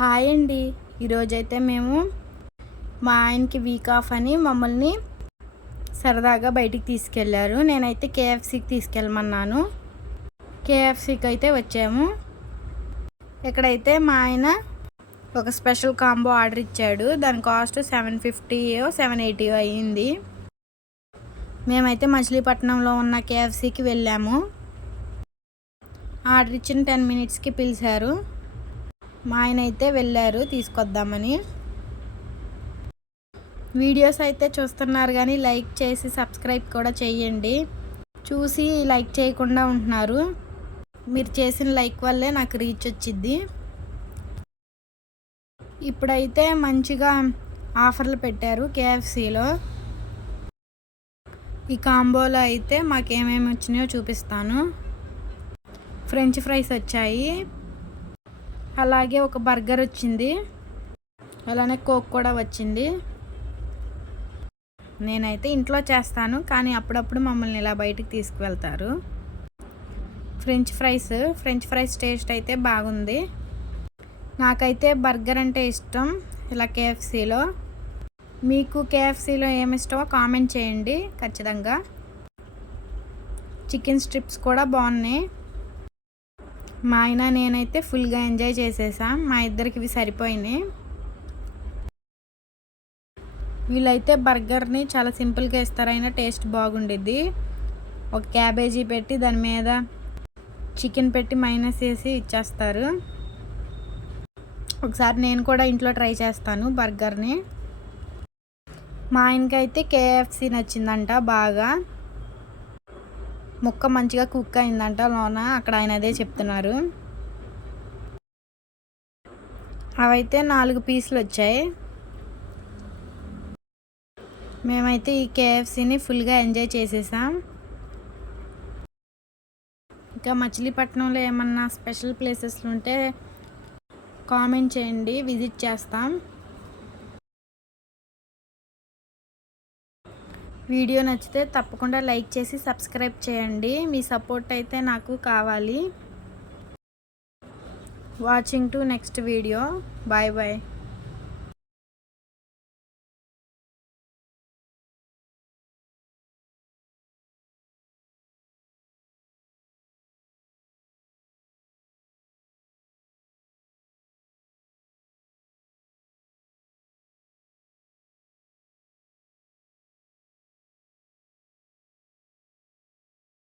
Hi అండి. ఈరోజైతే మేము మా ఆయనకి వీక్ ఆఫ్ అని మమ్మల్ని సరదాగా బయటికి తీసుకెళ్లారు. నేనైతే కేఎఫ్సీకి తీసుకెళ్ళమన్నాను. కేఎఫ్సీకి అయితే వచ్చాము. ఇక్కడైతే మా ఆయన ఒక స్పెషల్ కాంబో ఆర్డర్ ఇచ్చాడు. దాని కాస్ట్ 750 780 అయ్యింది. మేమైతే మచిలీపట్నంలో ఉన్న కేఎఫ్సీకి వెళ్ళాము. ఆర్డర్ ఇచ్చిన 10 మినిట్స్కి పిలిచారు. మా ఆయన అయితే వెళ్ళారు తీసుకొద్దామని. వీడియోస్ అయితే చూస్తున్నారు కానీ లైక్ చేసి సబ్స్క్రైబ్ కూడా చేయండి. చూసి లైక్ చేయకుండా ఉంటున్నారు. మీరు చేసిన లైక్ వల్లే నాకు రీచ్ వచ్చింది. ఇప్పుడైతే మంచిగా ఆఫర్లు పెట్టారు కేఎఫ్సీలో. ఈ కాంబోలో అయితే మాకేమేమి వచ్చినాయో చూపిస్తాను. ఫ్రెంచ్ ఫ్రైస్ వచ్చాయి, అలాగే ఒక బర్గర్ వచ్చింది, అలానే కోక్ కూడా వచ్చింది. నేనైతే ఇంట్లో చేస్తాను కానీ అప్పుడప్పుడు మమ్మల్ని ఇలా బయటికి తీసుకువెళ్తారు. ఫ్రెంచ్ ఫ్రైస్ టేస్ట్ అయితే బాగుంది. నాకైతే బర్గర్ అంటే ఇష్టం ఇలా కేఎఫ్సీలో. మీకు కేఎఫ్సీలో ఏమి ఇష్టమో కామెంట్ చేయండి ఖచ్చితంగా. చికెన్ స్ట్రిప్స్ కూడా బాగున్నాయి. మా ఆయన నేనైతే ఫుల్గా ఎంజాయ్ చేసేసాం. మా ఇద్దరికి ఇవి సరిపోయినాయి. వీళ్ళైతే బర్గర్ని చాలా సింపుల్గా ఇస్తారైనా టేస్ట్ బాగుండిద్ది. ఒక క్యాబేజీ పెట్టి దాని మీద చికెన్ పెట్టి మైనస్ వేసి ఇచ్చేస్తారు. ఒకసారి నేను కూడా ఇంట్లో ట్రై చేస్తాను బర్గర్ని. మా ఆయనకైతే కేఎఫ్సీ నచ్చిందంట బాగా. ముక్క మంచిగా కుక్ అయిందంట లోన. అక్కడ ఆయన అదే చెప్తున్నారు. అవైతే 4 పీసులు వచ్చాయి. మేమైతే ఈ కేఎఫ్సీని ఫుల్గా ఎంజాయ్ చేసేసాం. ఇంకా మచిలీపట్నంలో ఏమన్నా స్పెషల్ ప్లేసెస్లు ఉంటే కామెంట్ చేయండి, విజిట్ చేస్తాం. వీడియో నచ్చితే తప్పకుండా లైక్ చేసి సబ్స్క్రైబ్ చేయండి. మీ సపోర్ట్ అయితే నాకు కావాలి. Watching to next video. Bye bye.